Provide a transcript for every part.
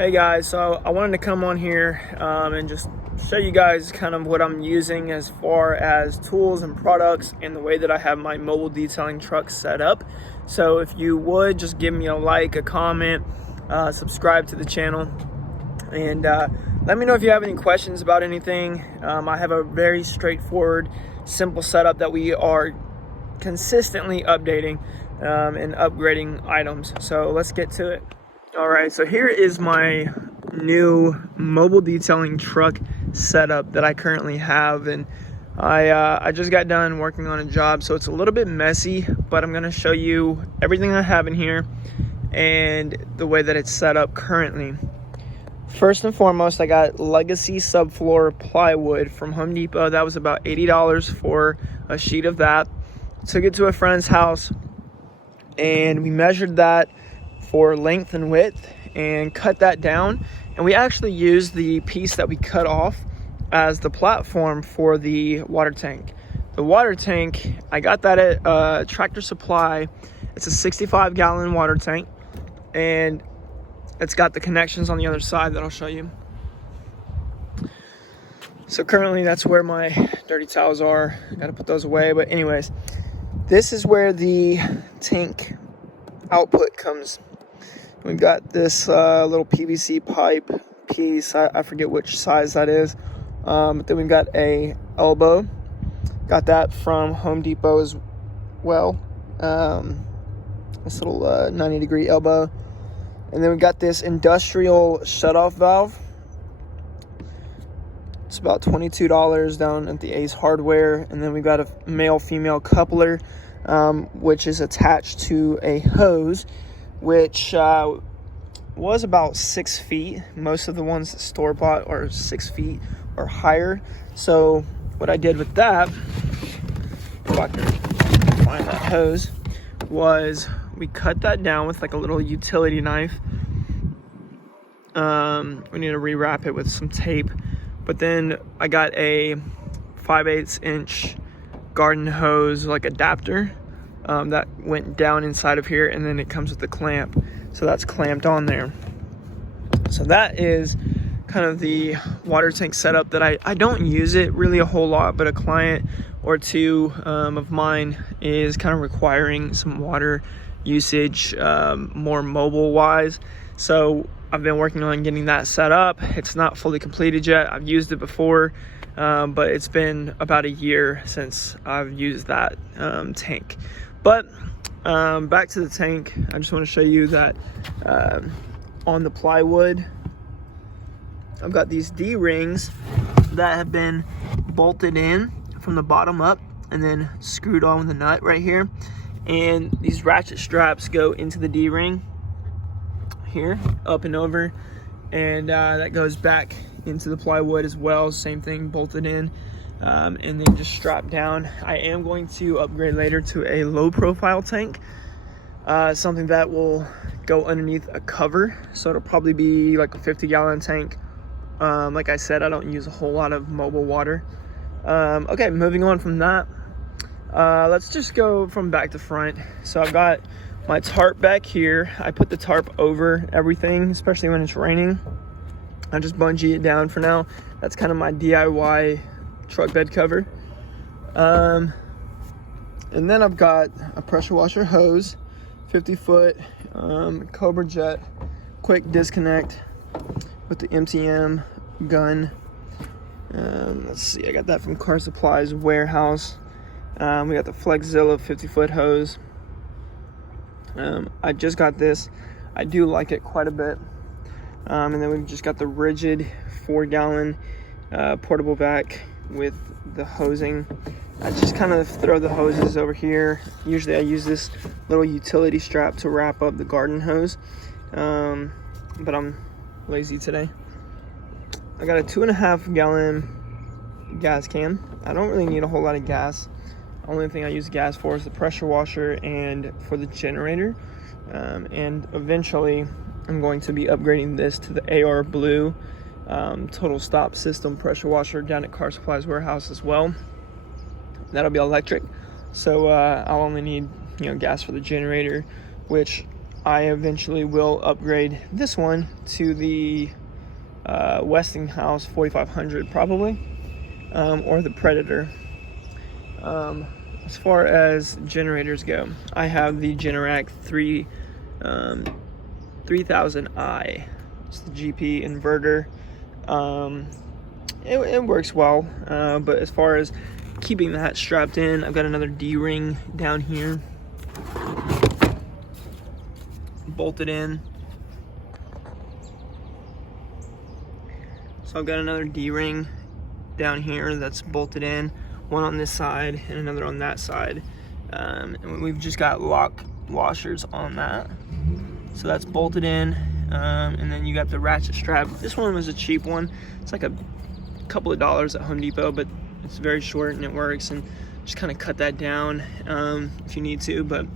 Hey guys, so I wanted to come on here and just show you guys kind of what I'm using as far as tools and products and the way that I have my mobile detailing truck set up. So if you would just give me a like, a comment, subscribe to the channel, and let me know if you have any questions about anything. I have a very straightforward, simple setup that we are consistently updating and upgrading items. So let's get to it. All right, so here is my new mobile detailing truck setup that I currently have, and I just got done working on a job, so it's a little bit messy, but I'm gonna show you everything I have in here and the way that it's set up currently. First and foremost, I got Legacy subfloor plywood from Home Depot. That was about $80 for a sheet of that. Took it to a friend's house and we measured that for length and width and cut that down, and we actually used the piece that we cut off as the platform for the water tank. The water tank, I got that at Tractor Supply. It's a 65-gallon water tank, and it's got the connections on the other side that I'll show you. So currently that's where my dirty towels are. Gotta put those away, but anyways, this is where the tank output comes. We've got this little PVC pipe piece. I forget which size that is. But then we've got a elbow. Got that from Home Depot as well. This little 90-degree elbow. And then we've got this industrial shutoff valve. It's about $22 down at the Ace Hardware. And then we've got a male-female coupler, which is attached to a hose, which was about 6 feet. Most of the ones that store-bought are 6 feet or higher. So what I did with that, if I can find that hose, was we cut that down with like a little utility knife. We need to rewrap it with some tape. But then I got a 5/8 inch garden hose, like adapter, that went down inside of here, and then it comes with the clamp, so that's clamped on there. So that is kind of the water tank setup that I don't use it really a whole lot, but a client or two of mine is kind of requiring some water usage, more mobile wise. So I've been working on getting that set up. It's not fully completed yet. I've used it before, but it's been about a year since I've used that tank. But back to the tank, I just want to show you that on the plywood, I've got these D-rings that have been bolted in from the bottom up and then screwed on with a nut right here. And these ratchet straps go into the D-ring here, up and over, and that goes back into the plywood as well. Same thing, bolted in. And then just strap down. I am going to upgrade later to a low profile tank, something that will go underneath a cover, so it'll probably be like a 50-gallon tank. Like I said, I don't use a whole lot of mobile water. Okay, moving on from that, let's just go from back to front. So I've got my tarp back here. I put the tarp over everything, especially when it's raining. I just bungee it down for now. That's kind of my DIY truck bed cover. And then I've got a pressure washer hose, 50-foot kobrajet quick disconnect with the MTM gun. Let's see, I got that from Car Supply's warehouse. We got the Flexzilla 50-foot hose. I just got this. I do like it quite a bit. And then we've just got the rigid 4-gallon portable vac with the hosing. I just kind of throw the hoses over here. Usually I use this little utility strap to wrap up the garden hose, but I'm lazy today. I got a 2.5-gallon gas can. I don't really need a whole lot of gas. Only thing I use gas for is the pressure washer and for the generator. And eventually I'm going to be upgrading this to the AR Blue total stop system pressure washer down at Car Supply's warehouse as well. That'll be electric, so I'll only need gas for the generator, which I eventually will upgrade this one to the Westinghouse 4500 probably, or the Predator. As far as generators go, I have the Generac 3000i. It's the GP inverter. It works well, but as far as keeping that strapped in, I've got another D-ring down here, bolted in. So I've got another D-ring down here that's bolted in, one on this side and another on that side, and we've just got lock washers on that, so that's bolted in. And then you got the ratchet strap. This one was a cheap one. It's like a couple of dollars at Home Depot, but it's very short and it works. And just kind of cut that down if you need to, but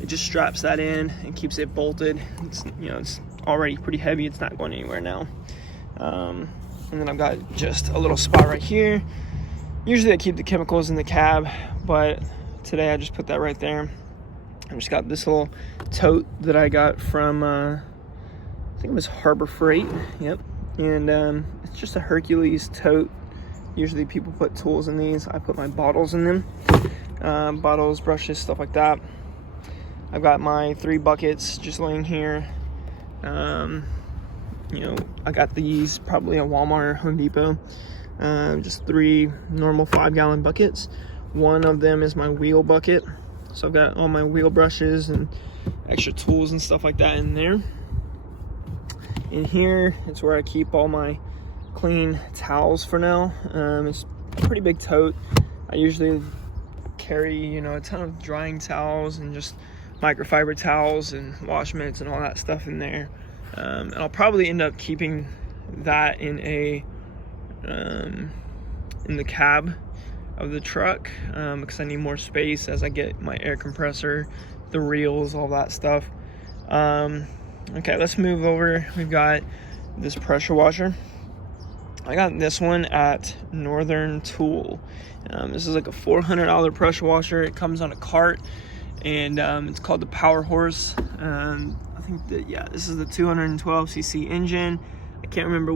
it just straps that in and keeps it bolted. It's, you know, it's already pretty heavy. It's not going anywhere now. And then I've got just a little spot right here. Usually I keep the chemicals in the cab, but today I just put that right there. I've just got this little tote that I got from I think it was Harbor Freight. Yep. And it's just a Hercules tote. Usually people put tools in these. I put my bottles in them. Bottles, brushes, stuff like that. I've got my 3 buckets just laying here. You know, I got these probably at Walmart or Home Depot. Just 3 normal 5-gallon buckets. One of them is my wheel bucket. So I've got all my wheel brushes and extra tools and stuff like that in there. In here, it's where I keep all my clean towels for now. It's a pretty big tote. I usually carry, you know, a ton of drying towels and just microfiber towels and wash mitts and all that stuff in there. And I'll probably end up keeping that in the cab of the truck, because I need more space as I get my air compressor, the reels, all that stuff. Okay, let's move over. We've got this pressure washer. I got this one at Northern Tool. This is like a $400 pressure washer. It comes on a cart, and it's called the Powerhorse. I think that, yeah, this is the 212cc engine. I can't remember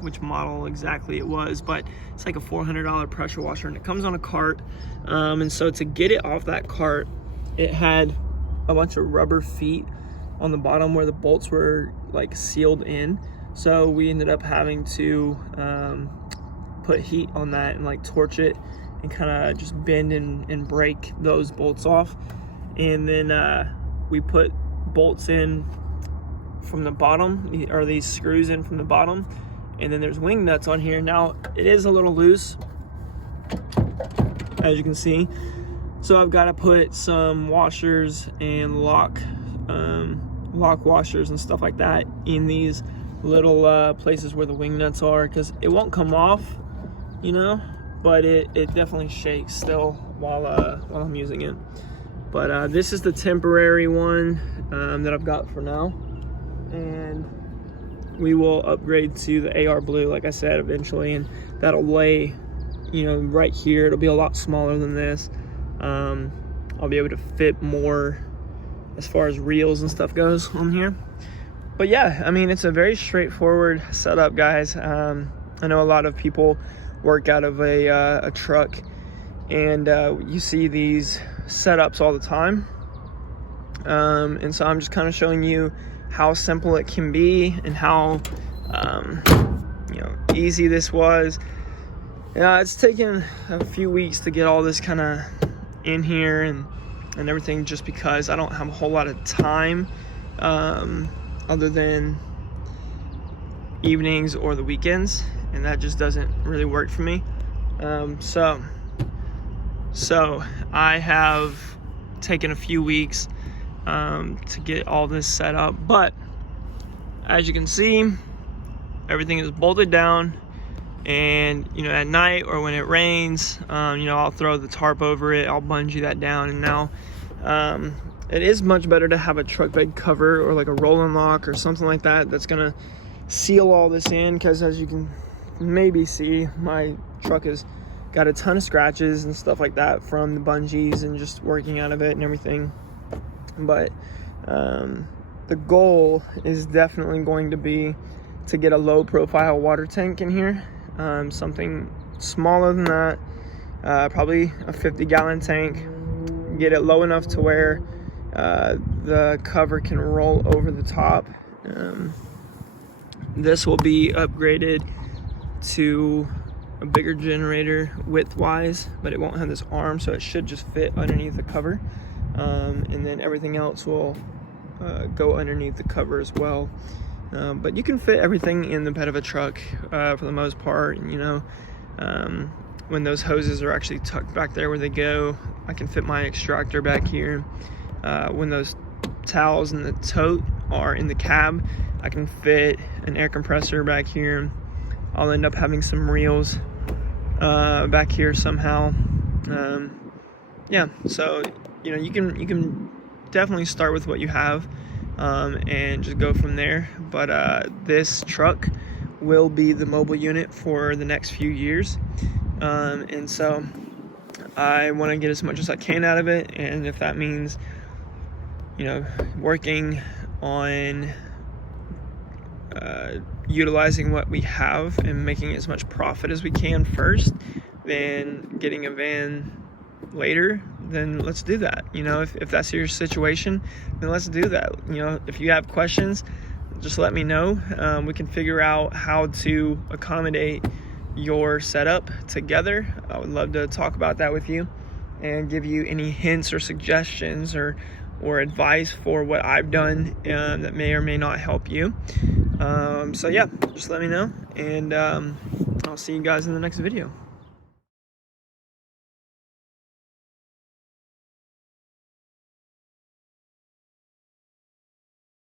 which model exactly it was, but it's like a $400 pressure washer, and it comes on a cart. And so to get it off that cart, it had a bunch of rubber feet on the bottom where the bolts were like sealed in. So we ended up having to put heat on that and like torch it and kind of just bend and break those bolts off. And then we put bolts in from the bottom, or these screws in from the bottom. And then there's wing nuts on here. Now it is a little loose, as you can see. So I've got to put some washers and lock washers and stuff like that in these little places where the wing nuts are, because it won't come off, you know, but it definitely shakes still while I'm using it. But this is the temporary one that I've got for now, and we will upgrade to the AR blue, like I said, eventually, and that'll lay, you know, right here. It'll be a lot smaller than this. I'll be able to fit more as far as reels and stuff goes on here. But yeah, I mean, it's a very straightforward setup, guys. I know a lot of people work out of a truck, and you see these setups all the time. And so I'm just kind of showing you how simple it can be and how you know, easy this was. It's taken a few weeks to get all this kind of in here and everything, just because I don't have a whole lot of time other than evenings or the weekends, and that just doesn't really work for me. So I have taken a few weeks to get all this set up, but as you can see, everything is bolted down. And you know, at night or when it rains, you know, I'll throw the tarp over it, I'll bungee that down. And now it is much better to have a truck bed cover or like a roll-and lock or something like that that's gonna seal all this in, because as you can maybe see, my truck has got a ton of scratches and stuff like that from the bungees and just working out of it and everything. But The goal is definitely going to be to get a low profile water tank in here, something smaller than that, probably a 50-gallon tank. Get it low enough to where the cover can roll over the top. This will be upgraded to a bigger generator width-wise, but it won't have this arm, so it should just fit underneath the cover. And then everything else will go underneath the cover as well. But you can fit everything in the bed of a truck for the most part. You know, when those hoses are actually tucked back there where they go, I can fit my extractor back here. When those towels and the tote are in the cab, I can fit an air compressor back here. I'll end up having some reels back here somehow. Yeah, so you know, you can definitely start with what you have and just go from there. But this truck will be the mobile unit for the next few years, and so I want to get as much as I can out of it. And if that means, you know, working on utilizing what we have and making as much profit as we can first, then getting a van later, then let's do that. You know, if that's your situation, then let's do that. You know, if you have questions, just let me know. We can figure out how to accommodate your setup together. I would love to talk about that with you and give you any hints or suggestions or advice for what I've done that may or may not help you. So yeah, just let me know, and I'll see you guys in the next video.